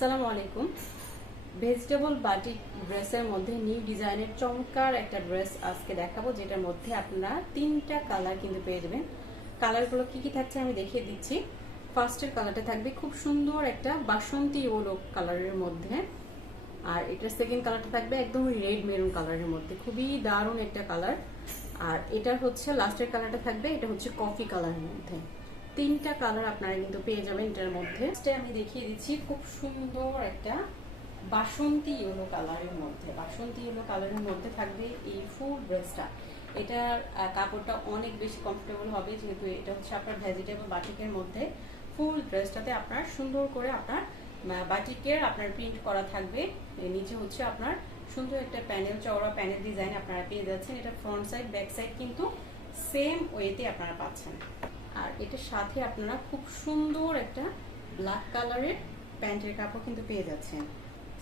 আসসালামু আলাইকুম। Vegetable batik ড্রেসের মধ্যে নিউ ডিজাইনের চমৎকার একটা ড্রেস আজকে দেখাবো, যেটার মধ্যে আপনারা তিনটা কালার কিন্তু পেয়ে যাবেন। কালারগুলো কি কি থাকছে আমি দেখিয়ে দিচ্ছি। ফার্স্টের কালারটা থাকবে খুব সুন্দর একটা বাসন্তী ওলো কালারের মধ্যে। আর এটার সেকেন্ড কালারটা থাকবে একদম রেড মেরুন কালারের মধ্যে। খুবই দারুণ একটা কালার আর এটার হচ্ছে লাস্টের কালারটা থাকবে, এটা হচ্ছে কফি কালারের মধ্যে। তিনটা কালার আপনারা কিন্তু পেয়ে যাবেন এটার মধ্যে। আমি দেখিয়ে দিচ্ছি খুব সুন্দর একটা বাসন্তী ইয়েলো কালারের মধ্যে। বাসন্তী ইয়েলো কালারের মধ্যে থাকবে এই ফুল ড্রেসটা এটার কাপড়টা অনেক বেশি কমফোর্টেবল হবে যেহেতু এটা হচ্ছে আপনার ভেজিটেবল বাটিকের মধ্যে। ফুল ড্রেসটাতে আপনার সুন্দর করে আপনার বাটিকের আপনার প্রিন্ট করা থাকবে। নিচে হচ্ছে আপনার সুন্দর একটা প্যানেল চওড়া প্যানেল ডিজাইন আপনারা পেয়ে যাচ্ছেন। এটা ফ্রন্ট সাইড ব্যাক সাইড কিন্তু সেম ওয়েতে আপনারা পাচ্ছেন। আর এটার সাথে আপনারা খুব সুন্দর একটা ব্ল্যাক কালারের প্যান্টের কাপড় কিন্তু পেয়ে যাচ্ছেন।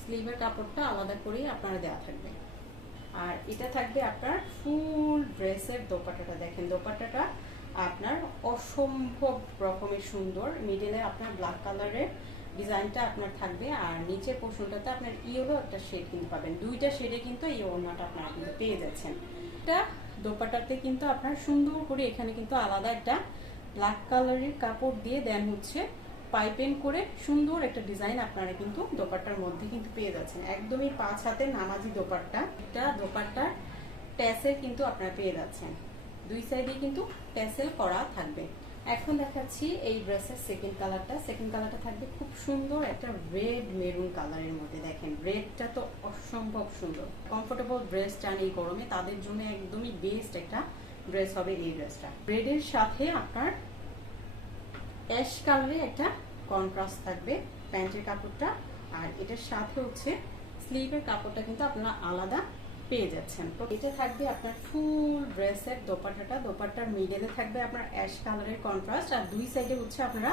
স্লিভের কাপড়টা আলাদা করেই আপনারা দেওয়া থাকবে। আর এটা থাকবে আপনার ফুল ড্রেসের দোপাট্টাটা। দেখেন, দোপাট্টাটা আপনার অসম্ভব রকমের সুন্দর। মিডলে আপনার ব্ল্যাক কালারের ডিজাইনটা আপনার থাকবে আর নিচের পোর্শনটাতে আপনার ইয়েলো একটা শেড কিন্তু পাবেন। দুইটা শেডে কিন্তু এই ওড়নাটা আপনারা কিন্তু পেয়ে যাচ্ছেন। এটা দোপাট্টাতে কিন্তু আপনার সুন্দর করে এখানে কিন্তু আলাদা একটা ব্ল্যাক কালারের কাপড় দিয়ে দেন হচ্ছে পাইপেন করে সুন্দর একটা ডিজাইন আপনারা কিন্তু দোপাট্টার মধ্যে কিন্তু পেয়ে যাচ্ছেন। একদমই পাঁচ হাতে নামাজি দোপাট্টা। এটা দোপাট্টার ট্যাসেল কিন্তু আপনারা পেয়ে যাচ্ছেন। দুই সাইডে কিন্তু ট্যাসেল করা থাকবে। এখন দেখাচ্ছি এই ড্রেসের সেকেন্ড কালারটা সেকেন্ড কালারটা থাকবে খুব সুন্দর একটা রেড মেরুন কালারের মধ্যে। দেখেন রেডটা তো অসম্ভব সুন্দর। কমফোর্টেবল ড্রেস চান এই গরমে। তাদের জন্য একদমই বেস্ট একটা ড্রেস হবে এই ড্রেসটা রেডের সাথে আপনার অ্যাশ কালারে একটা কন্ট্রাস্ট থাকবে প্যান্টের কাপড়টা। আর এটার সাথে হচ্ছে স্লিভের কাপড়টা কিন্তু আপনার আলাদা। পেয়ে যাচ্ছেন। তো এটা থাকবে আপনার ফুল ড্রেসের দোপাট্টাটা। দোপাট্টার মিডেলে থাকবে আপনার অ্যাশ কালারের কন্ট্রাস্ট আর দুই সাইডে হচ্ছে আপনারা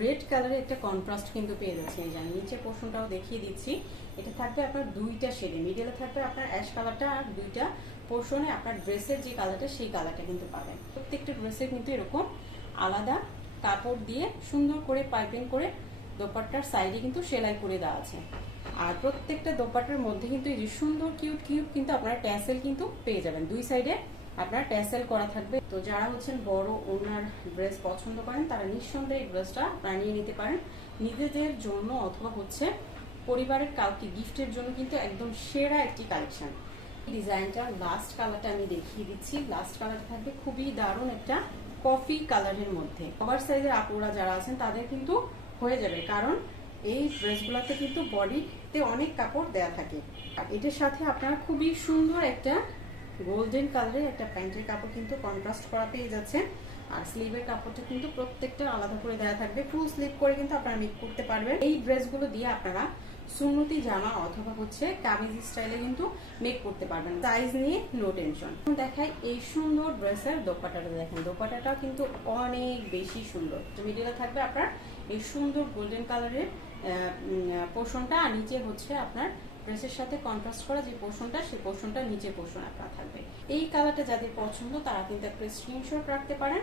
রেড কালারের একটা কন্ট্রাস্ট কিন্তু পেয়ে যাচ্ছেন এই জানি নিচে পোর্শনটাও দেখিয়ে দিচ্ছি। এটা থাকবে আপনার দুইটা শেডে মিডেলে থাকবে আপনার অ্যাশ কালারটা আর দুইটা পোর্শনে আপনার ড্রেসের যে কালারটা সেই কালারটা কিন্তু পাবেন। প্রত্যেকটা ড্রেসে কিন্তু এরকম আলাদা কাপড় দিয়ে সুন্দর করে পাইপিং করে দোপাট্টার সাইডে কিন্তু সেলাই করে দেওয়া আছে। আর প্রত্যেকটা দোপাট্টার মধ্যে কিন্তু এই যে সুন্দর, কিউট কিউট কিন্তু আপনারা ট্যাসেল কিন্তু পেয়ে যাবেন। দুই সাইডে আপনার ট্যাসেল করা থাকবে। তো যারা হচ্ছেন বড় ওনার ড্রেস পছন্দ করেন, তারা নিঃসন্দেহে এই ড্রেসটা আপনারা নিয়ে নিতে পারেন। নিজেদের জন্য অথবা হচ্ছে পরিবারের কাউকে গিফটের জন্য কিন্তু একদম সেরা একটি কালেকশন। ডিজাইনটা লাস্ট কালারটা আমি দেখিয়ে দিচ্ছি। লাস্ট কালারটা থাকবে খুবই দারুণ একটা কফি কালারের মধ্যে। ওভার সাইজের আপুরা যারা আছেন, তাদের কিন্তু হয়ে যাবে। কারণ এই ড্রেসগুলোতে কিন্তু বডিতে অনেক কাপড় দেয়া থাকে। এটার সাথে আপনারা খুবই সুন্দর একটা গোল্ডেন কালারের একটা প্যান্টের কাপড় কিন্তু কন্ট্রাস্ট করা পেয়ে যাচ্ছে আর স্লিভের কাপড়টা কিন্তু প্রত্যেকটা আলাদা করে দেওয়া থাকবে। ফুল স্লিভ করে কিন্তু আপনারা মেক করতে পারবেন। এই ড্রেসগুলো দিয়ে আপনারা সুন্নতি জামা অথবা হচ্ছে কামিজ স্টাইলে কিন্তু মেক করতে পারবেন। সাইজ নিয়ে নো টেনশন দেখাই এই সুন্দর ড্রেসের দোপাটাটা দেখেন দোপাটাটাও কিন্তু অনেক বেশি সুন্দর। মিডিলে থাকবে আপনার এই সুন্দর গোল্ডেন কালারের পোর্শনটা আর নিচে হচ্ছে আপনার ড্রেসের সাথে কন্ট্রাস্ট করা যে পোর্শনটা সেই পোর্শনটা নিচে পোর্শন আপনার থাকবে। এই কালারটা যাদের পছন্দ, তারা কিন্তু একটা স্ক্রিনশট রাখতে পারেন।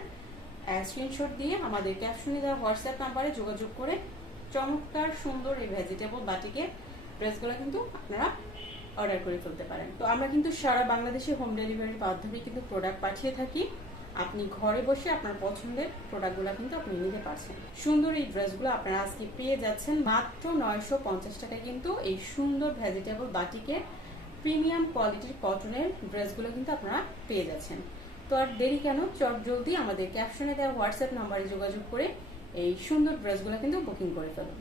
স্ক্রিনশট দিয়ে আমাদের ক্যাপশনে দেওয়া হোয়াটসঅ্যাপ নাম্বারে যোগাযোগ করে চমৎকার, সুন্দর এই ভেজিটেবল বাটিকের ড্রেসগুলো কিন্তু আপনারা অর্ডার করে ফেলতে পারেন। তো আমরা কিন্তু সারা বাংলাদেশে হোম ডেলিভারির মাধ্যমে কিন্তু প্রোডাক্ট পাঠিয়ে থাকি। আপনি ঘরে বসে আপনার পছন্দের প্রোডাক্টগুলো কিন্তু আপনি নিতে পারছেন। সুন্দর এই ড্রেসগুলো আপনারা আজকে পেয়ে যাচ্ছেন মাত্র নয়শো পঞ্চাশ টাকায় কিন্তু এই সুন্দর ভেজিটেবল বাটিকের প্রিমিয়াম কোয়ালিটির কটনের ড্রেসগুলো কিন্তু আপনারা পেয়ে যাচ্ছেন। তো আর দেরি কেন? চট জলদি আমাদের ক্যাপশনে দেওয়া হোয়াটসঅ্যাপ নাম্বারে যোগাযোগ করে এই সুন্দর ড্রেসগুলো কিন্তু বুকিং করে ফেলুন।